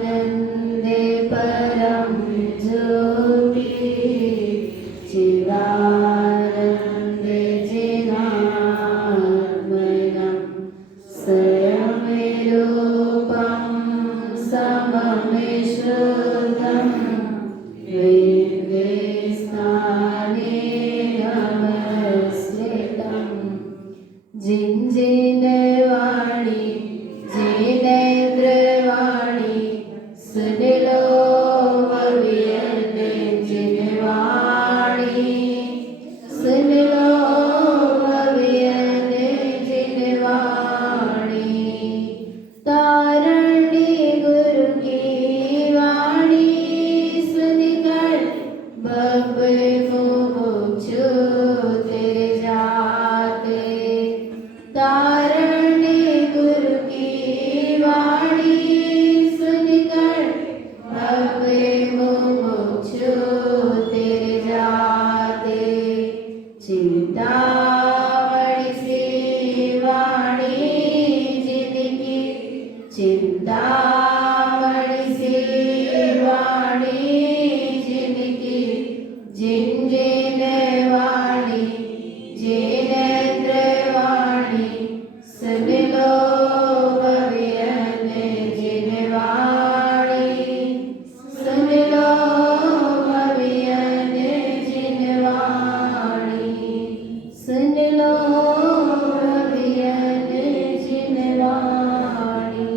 परिवानन्दे परं ज्योति चिदानन्दे चिदात्मनं स्वयमेरूपं सममेश्वरं वेदस्थाने नमस्कृतं जिनवाणी जिनेन्द्रवाणी सुन लो भवियने जिनवाणी सुन लो भवियने जिनवाणी तारणी गुरु की वाणी सुनकर भव्य मुमुक्षु तेरे जाते तारणी गुरु की वाणी सुनकर भव्य मुमुक्षु तेरे जाते चिंतामणि सी वाणी जिनकी चिंतामणि सी वाणी जिनकी जिन जिन वाणी जिनेन्द्र वाणी सुन लो भवियने जिनवाणी सुन लो भवियने जिनवाणी सुन लो भवियने जिनवाणी।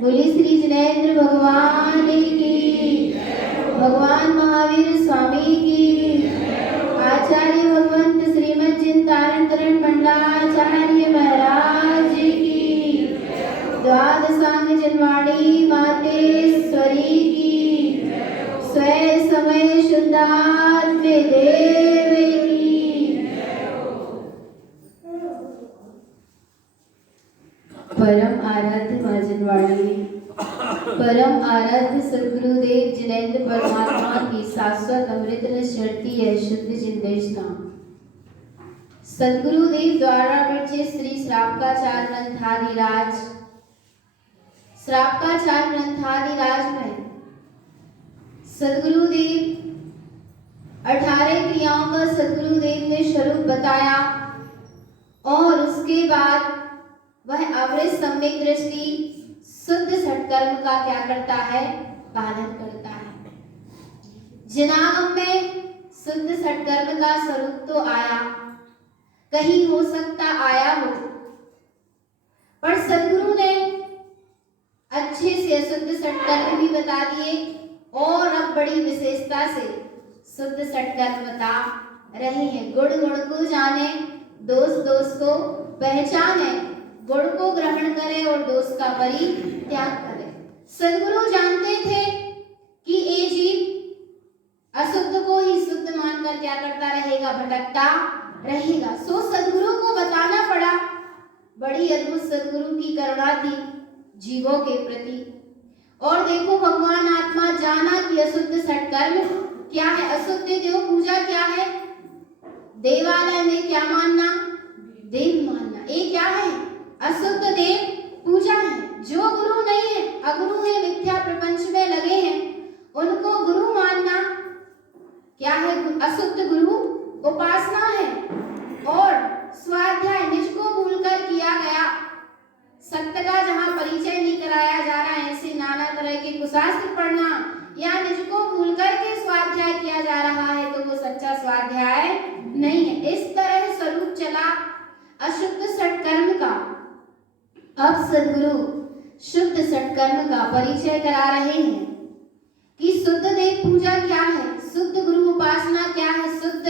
बोली श्री जिनेन्द्र भगवान की, भगवान महावीर स्वामी की, आचार्य भगवंत श्रीमद चिंतारण मंडलाचार्य महाराज की, द्वादशांग जनवाणी मातेश्वरी की, स्वय समय शुद्धात्म देव की। परम आराध्य मां जनवाणी, परम आराध्य सद्गुरुदेव जिनेन्द्र परमात्मा की शाश्वत अमृत शक्ति है शुद्ध जिंदेशना। सद्गुरुदेव द्वारा विरचित श्री श्रावकाचार्य ग्रंथादिराज, श्रावकाचार्य ग्रंथादिराज में सद्गुरुदेव 18 क्रियाओं का सद्गुरुदेव ने स्वरूप बताया और उसके बाद वह अवृत सम्यक दृष्टि शुद्ध सत्कर्म का क्या करता है, पालन करता है। जनागम में शुद्ध सत्कर्म का स्वरूप तो आया, कहीं हो सकता आया हो, पर सद्गुरु ने अच्छे से अशुद्ध सत्कर्म भी बता दिए और अब बड़ी विशेषता से शुद्ध सत्कर्म बता रहे हैं। गुण गुण को जाने, दोष दोष को पहचाने, गुण को ग्रहण करे और दोष का परित्याग करे। सद्गुरु जानते थे कि ये जीव अशुद्ध को ही शुद्ध मानकर क्या करता रहेगा, भटकता रहेगा। सो सद्गुरु को बताना पड़ा। बड़ी अद्भुत सद्गुरु की करुणा थी जीवों के प्रति। और देखो भगवान आत्मा जाना कि अशुद्ध सत्कर्म क्या है, अशुद्ध देव पूजा क्या है, देवालय में क्या मानना, देव मानना, ये क्या है, अशुद्ध देव पूजा है। जो गुरु नहीं है, अगुरु है, मिथ्या प्रपंच में लगे हैं, उनको गुरु मानना क्या है, अशुद्ध गुरु उपासना है। और स्वाध्याय निज को भूलकर किया गया, सत्य का जहाँ परिचय नहीं कराया जा रहा है, ऐसे नाना तरह के कुशास्त्र पढ़ना या निज को भूलकर के स्वाध्याय किया जा रहा है, तो वो सच्चा स्वाध्याय नहीं है। इस तरह स्वरूप चला अशुद्ध सत्कर्म का। अब सद्गुरु शुद्ध सत्कर्म का परिचय करा रहे हैं कि शुद्ध देव पूजा क्या है, शुद्ध गुरु उपासना क्या है, शुद्ध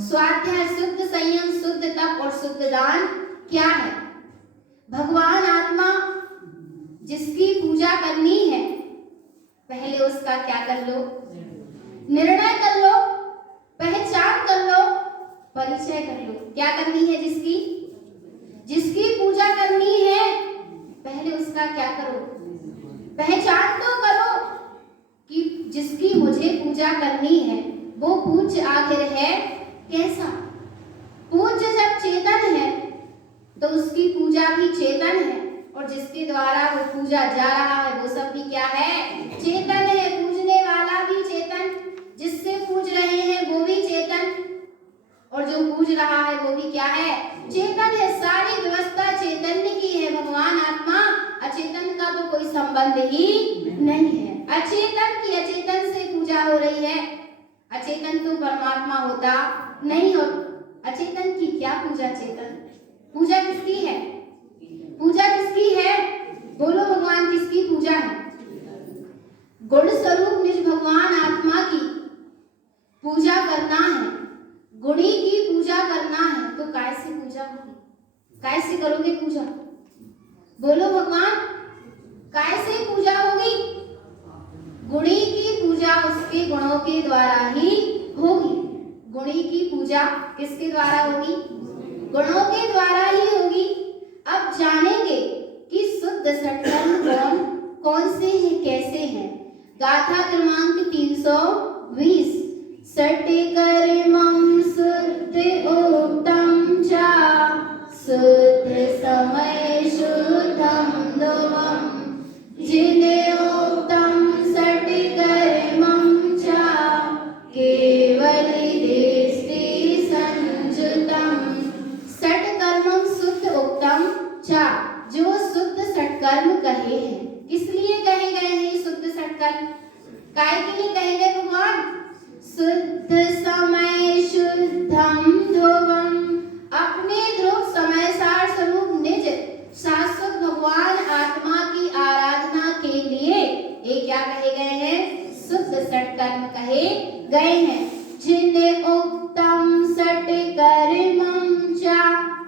स्वाध्याय, शुद्ध संयम, शुद्ध तप और शुद्ध दान क्या है। भगवान आत्मा जिसकी पूजा करनी है, पहले उसका क्या कर लो, निर्णय कर लो, पहचान कर लो, परिचय कर लो। क्या करनी है? जिसकी पूजा करनी है, पहले उसका क्या करो, पहचान तो करो कि जिसकी मुझे पूजा करनी है वो पूज्य आखिर है कैसा। पूज्य जब चेतन है तो उसकी पूजा भी चेतन है, और जिसके द्वारा वो पूजा जा रहा है वो सब भी क्या है, चेतन है। पूजने वाला भी चेतन, जिससे पूज रहे हैं वो भी चेतन, और जो पूज रहा है वो भी क्या है, चेतन है। सारी व्यवस्था चैतन्य की है। भगवान आत्मा अचेतन का तो कोई संबंध ही नहीं है। अचेतन की अचेतन से पूजा हो रही है, अचेतन तो परमात्मा होता नहीं। और अचेतन की क्या पूजा, चेतन पूजा किसकी है, पूजा किसकी है, बोलो भगवान किसकी पूजा है। गुण स्वरूप निज भगवान आत्मा की पूजा करना है, गुणी की पूजा करना है, तो कैसे पूजा होगी, कैसे करोगे पूजा, बोलो भगवान कैसे पूजा होगी। गुणी की पूजा उसके गुणों के द्वारा ही होगी। गुणी की पूजा किसके द्वारा होगी, गुणों के द्वारा ही होगी। अब जानेंगे कि शुद्ध सत्कर्म कौन कौन से हैं, कैसे हैं। गाथा क्रमांक 320। सत्कर्मं शुद्ध उक्तं च शुद्ध समय शुद्धं ध्रुवं जिने उक्तं सत्कर्मं च केवली दृष्टि संयुतं। सत्कर्मं शुद्ध उक्तं च, जो शुद्ध सत्कर्म कहे हैं। किस लिए कहे गए हैं शुद्ध सत्कर्म, काय के लिए कहे गए भगवान। शुद्ध समय शुद्धम ध्रुवम, अपने ध्रुव समय सार स्वरूप निज शाश्वत भगवान आत्मा की आराधना के लिए ये क्या कहे गए हैं, शुद्ध सत्कर्म कहे गए हैं। जिने उक्तम सत्कर्मं च,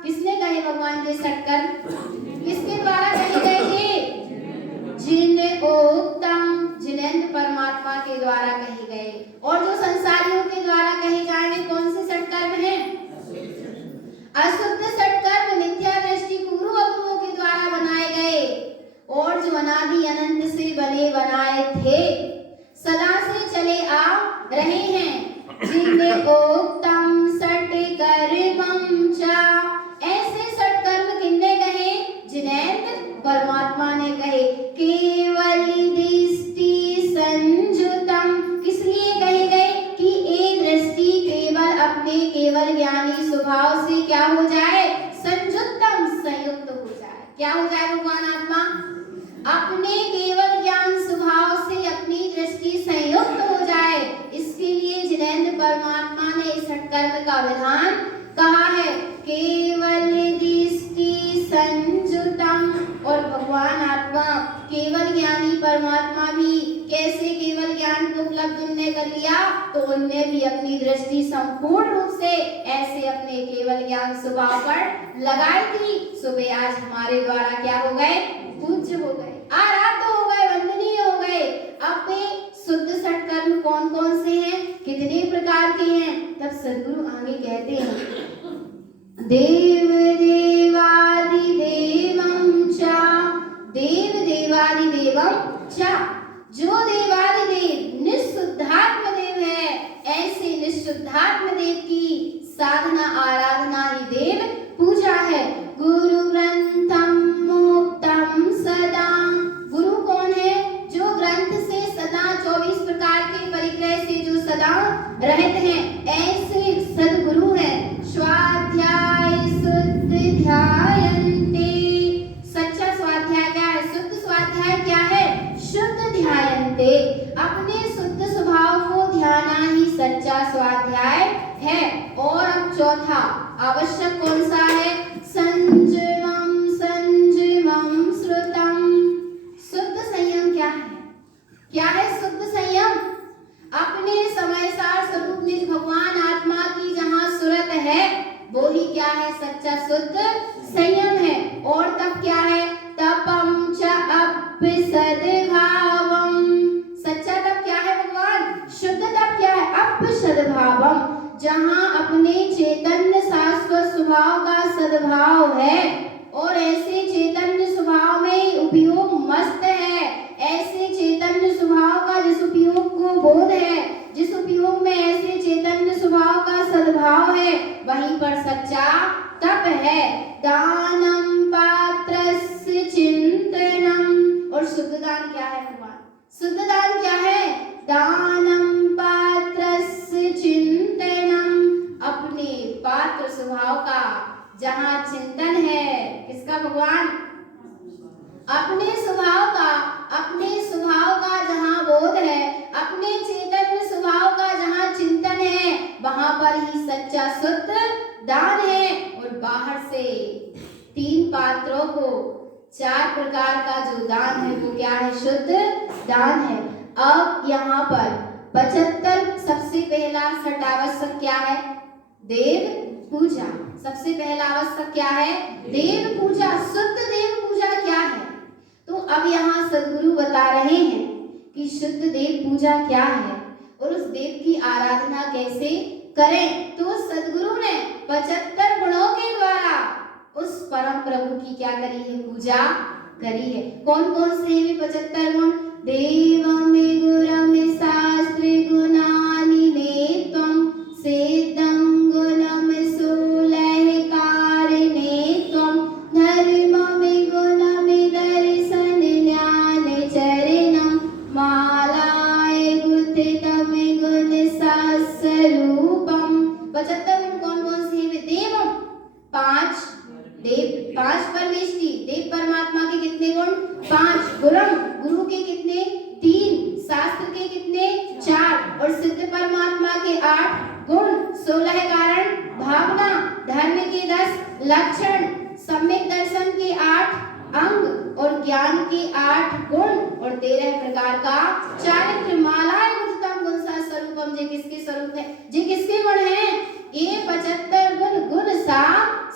किसने कहे भगवान के सत्कर्म, किसके द्वारा कहे गए थे, जिने उक्तम जिनेंद्र परमात्मा के द्वारा कहे गए। और जो संसारियों के द्वारा कहे जाने कौन से सत्कर्म हैं, अशुद्ध सत्कर्म मिथ्या दृष्टि गुरु अगुरुओं के द्वारा बनाए गए, और जो अनादि अनंत से बने बनाए थे, सदा से चले आ रहे हैं। जिने उक्तम सत्कर्मं च, ऐसे सत्कर्म किन्ने कहे, जिनेंद्र परमात्मा ने कहे। केवली दृष्टि संयुतम, किस लिए कहे गए कि एक दृष्टि केवल अपने केवल ज्ञानी स्वभाव से क्या हो जाए, संयुतम संयुक्त हो जाए। क्या हो जाए भगवान आत्मा, अपने केवल ज्ञान स्वभाव से अपनी दृष्टि संयुक्त हो जाए। इसके लिए जिनेंद्र परमात्मा ने इस सत्कर्म का विधान कहा है, केवल दृष्टि संयुतम। और भगवान आत्मा केवल ज्ञानी परमात्मा भी कैसे केवल ज्ञान को उपलब्ध उनने कर लिया, तो उनने भी अपनी दृष्टि संपूर्ण रूप से ऐसे अपने केवल ज्ञान स्वभाव पर लगाई थी। सुबह आज हमारे द्वारा क्या हो गए, पूज्य हो गए, आराध्य हो गए, वंदनीय हो गए। अब वे शुद्ध सत्कर्म कौन कौन से हैं, कितने प्रकार के हैं, तब सद्गुरु आगे कहते हैं, देव देवादि देवं च, देव देवादि देवं च, जो देवादि देव निःशुद्धात्म देव है, ऐसे निःशुद्धात्म देव की साधना आराधना ही देव पूजा है। गुरु ग्रंथम मुक्तम सदा, गुरु कौन है, जो ग्रंथ से सदा 24 प्रकार के परिग्रह से जो सदा रहते हैं, ऐसे सदगुरु है। स्वाध्याय सद्भाव है और ऐसे चैतन्य स्वभाव में उपयोग मस्त है। ऐसे चैतन्य स्वभाव का जिस उपयोग को बोध है, जिस उपयोग में ऐसे चैतन्य स्वभाव का सद्भाव है, वहीं पर सच्चा तप है। दानम पात्रस्य चिंतनम। और शुद्ध दान क्या है भगवान? शुद्ध दान क्या है? दानम पात्रस्य चिंतनम। अपने पात्र स्वभाव का जहाँ चिंतन है, किसका भगवान? अपने स्वभाव का जहाँ बोध है, अपने चैतन्य स्वभाव का जहाँ चिंतन है, वहां पर ही सच्चा शुद्ध दान है। और बाहर से 3 पात्रों को 4 प्रकार का जो दान है वो क्या है? शुद्ध दान है। अब यहाँ पर 75 सबसे पहला छठ आवश्यक क्या है? देव पूजा। सबसे पहला आवश्यक क्या है? देव पूजा। शुद्ध देव पूजा क्या है? तो अब यहाँ सद्गुरु बता रहे हैं कि शुद्ध देव पूजा क्या है और उस देव की आराधना कैसे करें। तो सद्गुरु ने 75 गुणों के द्वारा उस परम प्रभु की क्या करी है? पूजा करी है। कौन कौन से हैं 75 गुण? देवम गुरम शास्त्रे गुणानि नेत्वं सिद्धं गुणम सोलह कारिणेत्वं धर्मम गुणम दर्शन ज्ञान चरणं मालाय गुथितम गुण सहस्ररूपम्। 75 गुण कौन कौन से हैं? देवम 5 देव, 5 परमेष्टि देव परमात्मा के कितने गुण? 5। गुरम गुरु के कितने? 3। शास्त्र के कितने? 4। और सिद्ध परमात्मा के 8 गुण। 16 कारण भावना। धर्म के 10 लक्षण। सम्यक दर्शन के 8 अंग और ज्ञान के 8 गुण और 13 प्रकार का चारित्र। मालाएं गुणतम गुण सा स्वरूपम। जे किसके स्वरूप है? जे किसके गुण है? ये 75 गुण गुण सा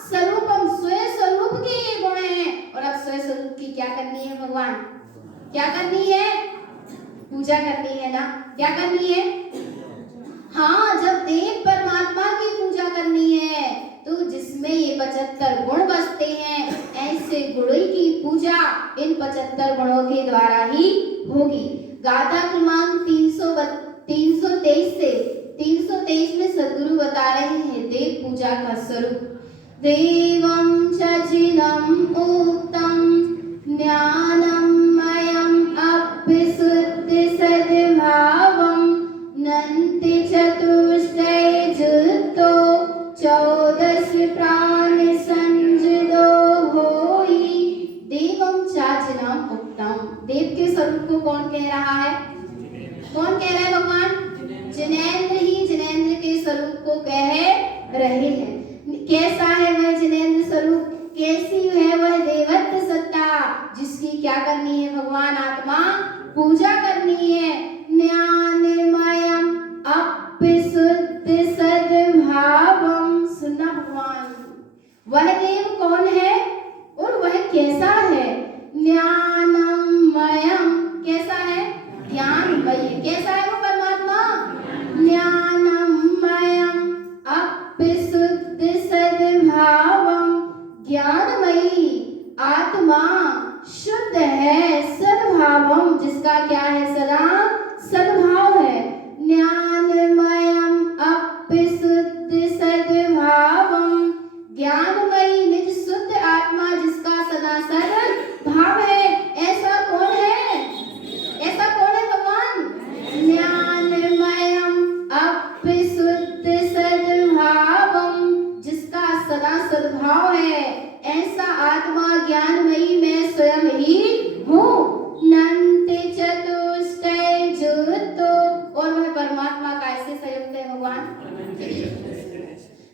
स्वरूपम, स्वयं स्वरूप के ये गुण हैं। और अब स्वयं स्वरूप की क्या करनी है भगवान? क्या करनी है? पूजा करनी है ना? क्या करनी है? हाँ, जब देव परमात्मा की पूजा करनी है तो जिसमें ये 75 गुण बसते हैं, ऐसे गुणों की पूजा इन 75 गुणों के द्वारा ही होगी। गाथा क्रमांक 323 से 323 में सद्गुरु बता रहे हैं देव पूजा का स्वरूप। देवं चचिनं उक्तं ज्ञानमयं अप्यशुद्धि सद्भावं नन्ति चतुष्टय जुक्तो 14 प्राण संयुतो होई। देवं चचिनं उक्तं। देव के स्वरूप को कौन कह रहा है? कौन कह रहा है भगवान? जिनेंद्र ही जिनेंद्र के स्वरूप को कह रहे हैं। कैसा है वह जिनेंद्र स्वरूप? कैसी है वह देवत्व सत्ता जिसकी क्या करनी है भगवान? आत्मा पूजा करनी है। ज्ञानमयम् अप्यशुद्धि सद्भावम्। सुनना भगवान, वह देव कौन है और वह कैसा है? ज्ञानमयम्। कैसा है? ज्ञानमय। कैसा है वो परमात्मा? ज्ञानमयम् अप्यशुद्धि सद्भावम्। ज्ञानमयी आत्मा शुद्ध है, सद्भावम् जिसका क्या है? सदा सद्भाव है। ज्ञानमयम् अप्यशुद्धि सद्भावम्। ज्ञानमयी निज शुद्ध आत्मा जिसका सदा सद्भाव है। ऐसा कौन है? ऐसा कौन है भगवान? ज्ञानमयम् अप्यशुद्धि सद्भावम् जिसका सदा सद्भाव है, ऐसा आत्मा ज्ञानमयी मैं स्वयं ही हूँ। नन्ति चतुष्टय जुक्तो। और वह परमात्मा का ऐसे संयुक्त है भगवान।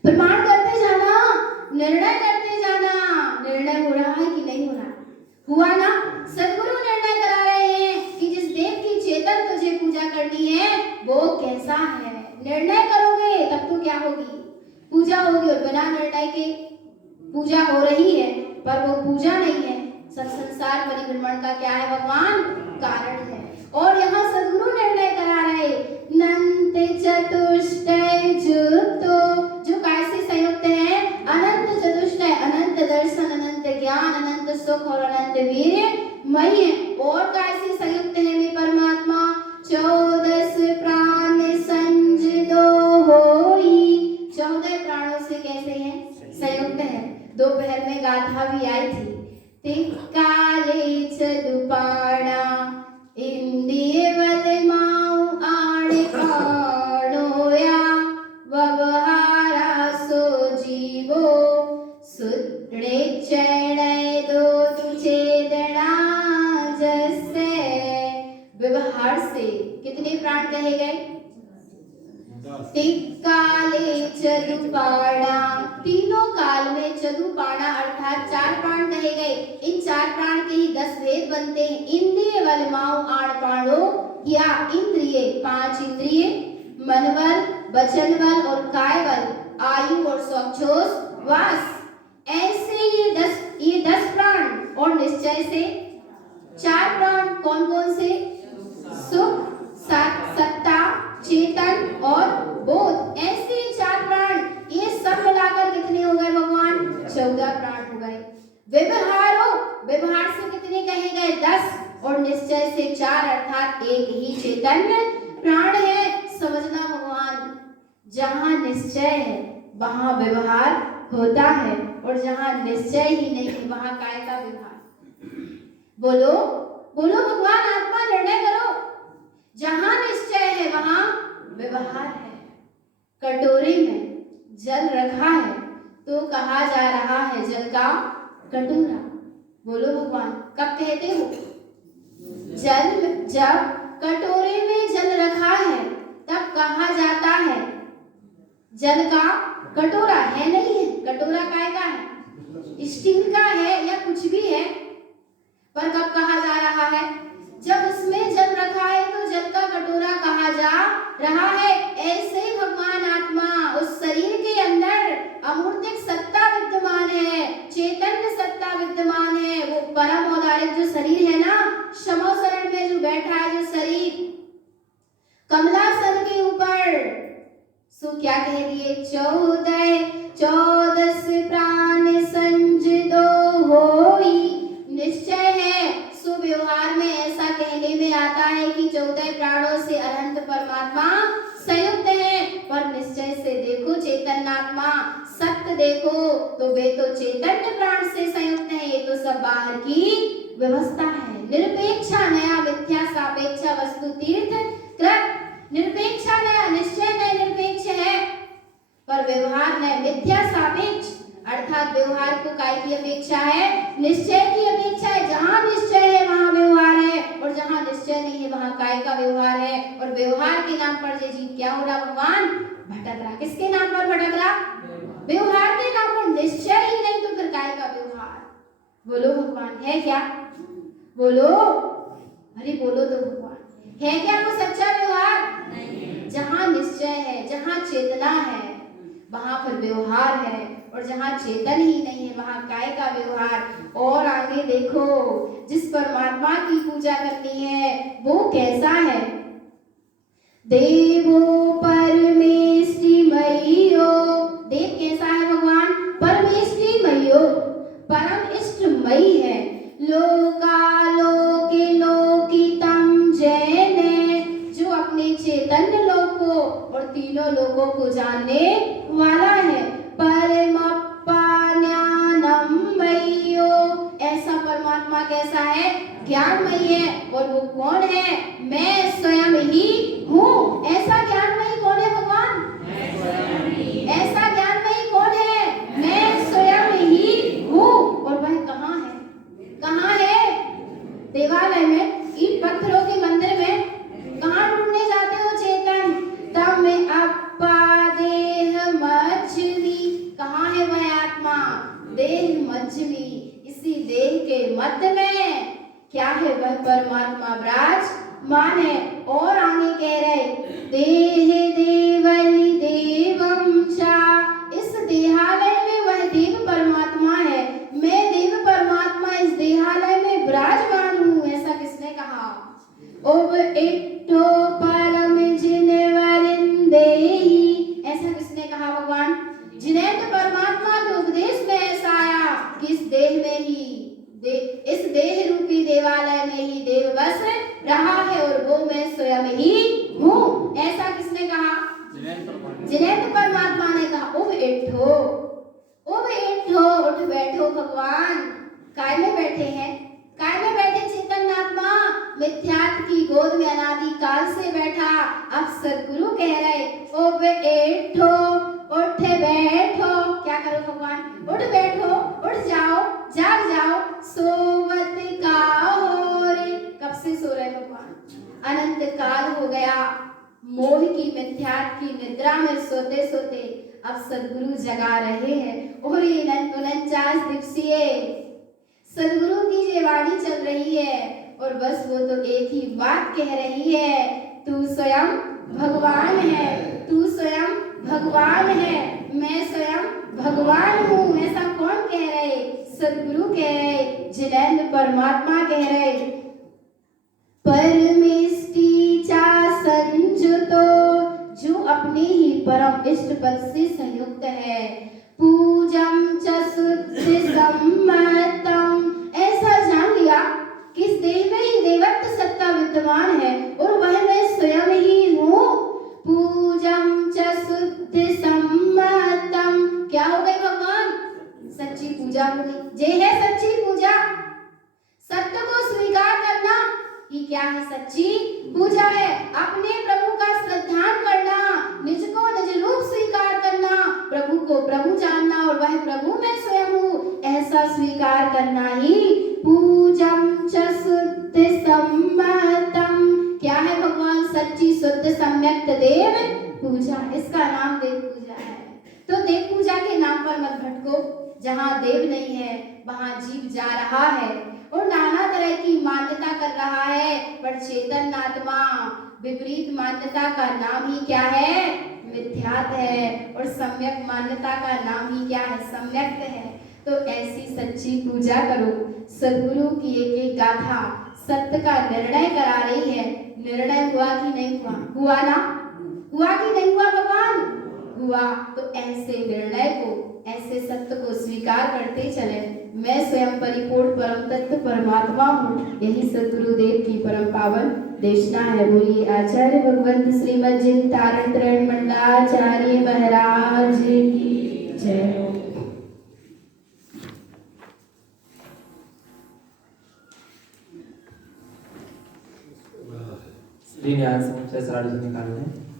प्रमाण करते जाना, निर्णय करते जाना। निर्णय हो रहा है कि नहीं हो रहा? हुआ ना? सद्गुरु निर्णय करा रहे हैं कि जिस देव की चेतन तुझे पूजा करनी है वो कैसा है। निर्णय करोगे तब तो क्या होगी? पूजा होगी। और बिना निर्णय के पूजा हो रही है पर वो पूजा नहीं है। सब संसार परिभ्रमण का क्या है भगवान? कारण है। और यहाँ सद्गुरु निर्णय करा रहे नन्ति चतुष्टय जुक्तो। जो कैसे संयुक्त है? अनंत चतुष्टय, अनंत ज्ञान, अनंत सुख और अनंत वीर्य मई है। और कैसे संयुक्त है वे परमात्मा? 14 प्राण संजदो होई। 14 प्राणों से कैसे हैं? संयुक्त है। दोपहर में गाथा भी आई थी। तिक्काले चदुपाणा इंदिय वलमाऊ आणे काणोया वबहारा सो जीवो सुत्रे चढ़े दो तुझे दड़ा जैसे। व्यवहार से कितने प्राण कहे गए? तिक्काले चदुपाणा, तीनों काल में चदुपाणा अर्थात 4 प्राण कहे गए। इन 4 प्राण के ही 10 भेद बनते हैं। इंद्रिय वलमाऊ आण प्राणो, या इंद्रिय 5 इंद्रिय, मनवल, वचनवल और कायवल, आयु और श्वास। ऐसे ये 10 प्राण और निश्चय से 4 प्राण कौन कौन से? सुख, सत्ता, चेतन और बोध। ऐसे 4 प्राण, ये सब मिलाकर कितने हो गए भगवान? 14 प्राण हो गए। व्यवहार से कितने कहे गए? 10 और निश्चय से 4 अर्थात एक ही चैतन्य प्राण है। समझना भगवान, जहाँ निश्चय है वहाँ व्यवहार होता है, और जहाँ निश्चय ही नहीं है वहाँ काय का व्यवहार? बोलो बोलो भगवान, आत्मा निर्णय करो। जहाँ निश्चय है वहाँ व्यवहार है। कटोरे में जल रखा है तो कहा जा रहा है जल का कटोरा। बोलो भगवान, कब कहते हो? जब कटोरे में जल रखा है तब कहा जाता है जल का कटोरा। है नहीं है? कटोरा काय का है? स्टील का है या कुछ भी है, पर कब कहा जा रहा है? जब उसमें जल रखा है तो जल का कटोरा कहा जा रहा है। ऐसे ही भगवान आत्मा, उस शरीर के अंदर अमूर्तिक सत्ता विद्यमान है, चैतन्य सत्ता विद्यमान है। वो परम औदारिक जो शरीर है ना, शमोशरण में जो बैठा है जो शरीर कमलासन के ऊपर, सो क्या कह दिए? 14 प्राण संजदो होई। निश्चय है, सो व्यवहार में ऐसा कहने में आता है कि 14 प्राणों से अनंत परमात्मा संयुक्त है। पर निश्चय से देखो चैतन्यात्मा, सत्य देखो तो वे तो चैतन्य प्राण से संयुक्त है। ये तो सब बाहर की व्यवस्था है। निरपेक्षा नया मिथ्या सापेक्षा वस्तु तीर्थ कृत। निरपेक्षा नया, निश्चय नया निरपेक्ष है, पर व्यवहार नया मिथ्या सापेक्ष, अर्थात व्यवहार को काय की अपेक्षा है? निश्चय की अपेक्षा है। जहाँ निश्चय है वहाँ व्यवहार है, और जहाँ निश्चय नहीं है वहाँ काय का व्यवहार है। और व्यवहार के नाम पर ये जीव क्या हो रहा भगवान? भटक रहा। किसके नाम पर भटक रहा? व्यवहार के नाम पर। निश्चय ही नहीं तो फिर काय का व्यवहार? बोलो भगवान, है क्या? बोलो, अरे बोलो तो भगवान, है क्या वो सच्चा व्यवहार? जहाँ निश्चय है, जहाँ चेतना है वहाँ पर व्यवहार है, और जहाँ चेतन ही नहीं है वहाँ काय का व्यवहार। और आगे देखो, जिस परमात्मा की पूजा करनी है वो कैसा है? देवो परमेष्टिमयो। देव कैसा है भगवान? परमेष्टिमयो, परम इष्टमयी है। लोकालोके लोकितम जैने, जो अपने चैतन्य लोक को और तीनों लोकों को जानने वाला है। परमज्ञानमयो, ऐसा परमात्मा कैसा है? ज्ञानमयी है। और वो कौन है? मैं स्वयं ही हूँ। ऐसा ज्ञानमयी कौन है भगवान? ऐसा ज्ञानमयी कौन है? मैं स्वयं ही हूँ। और वह कहाँ है? कहाँ है? देवालय में, ईंट पत्थरों के मंदिर में कहाँ ढूंढने जाते हो चेतन? तम अपा देह मज्जमी। कहाँ है वह आत्मा? देह मज्जमी, इसी देह के मध्य में क्या है? वह परमात्मा विराजमान है। और आगे कह रहे, देहे देवली देवम चा, इस देहालय में वह देव परमात्मा है। मैं देव परमात्मा इस देहालय में विराजमान हूँ। ऐसा किसने कहा? ओब इट्टो परम जिनवरिंदेही, ऐसा किसने कहा भगवान? जिनेन्द्र परमात्मा के उपदेश में ऐसा आया कि इस देह में ही इस देह रूपी देवालय में ही देव बस रहा है और वो मैं स्वयं ही हूँ। ऐसा किसने कहा? जिनेंद्र परमात्मा ने कहा। उठ बैठो भगवान। काय में बैठे हैं? काय में बैठे चैतन्यात्मा? मिथ्यात्व की गोद में अनादि काल से बैठा। अब सदगुरु कह रहे ओ बैठो, उठ बैठो। क्या करो भगवान? उठ बैठो, उठ जाओ, जाग जाओ, सोवत का हो रे। कब से सो रहे भगवान? अनंत काल हो गया। मोह की मिथ्यात्व की निद्रा में सोते सोते अब सदगुरु जगा रहे हैं। और ये 49 दिवसीय सदगुरु की ये वाणी चल रही है और बस वो तो एक ही बात कह रही है, तू स्वयं भगवान है, तू स्वयं भगवान है, मैं स्वयं भगवान हूँ। ऐसा कौन कह रहे? सदगुरु कह रहे, जिनेंद्र परमात्मा कह रहे। परमेष्टि चा संजुतो, जो अपने ही परम इष्ट पद से संयुक्त है। पूजम च शुद्धि सम्मतम, ऐसा जान लिया कि इस देह में ही देवत्व सत्ता विद्यमान है और वह मैं स्वयं ही हूँ। पूजम च शुद्धि सम्मतम, क्या हो गई भगवान? सच्ची पूजा हो गई। जे है सच्ची पूजा। सत्य को स्वीकार करना ये क्या है? सच्ची पूजा है। अपने प्रभु का श्रद्धान करना, निज को निज रूप स्वीकार करना, प्रभु को प्रभु जानना और वह प्रभु मैं स्वयं हूँ ऐसा स्वीकार करना ही पूजम च शुद्ध सम्मतम। क्या है भगवान? सच्ची शुद्ध सम्यक देव पूजा। इसका नाम देव पूजा है। तो देव पूजा के नाम पर मत भटको। जहाँ देव नहीं है वहाँ जीव जा रहा है और नाना तरह की मान्यता कर रहा है, पर चेतन आत्मा विपरीत मान्यता का नाम ही क्या है? मिथ्यात है। और सम्यक मान्यता का नाम ही क्या है? सम्यक है। तो ऐसी सच्ची पूजा करो। सदगुरु की एक एक गाथा सत्य का निर्णय करा रही है। निर्णय हुआ कि नहीं हुआ? हुआ ना? हुआ कि नहीं हुआ भगवान? हुआ। तो ऐसे निर्णय को, ऐसे सत्य को स्वीकार करते चले। मैं स्वयं परिपूर्ण परम तत्व परमात्मा हूँ। यही सदगुरुदेव की परम पावन देशना है। बोलिए आचार्य भगवंत श्रीमद जिन तारण तरण मंडलाचार्य महाराज की जय। श्री न्यास निकाल लें।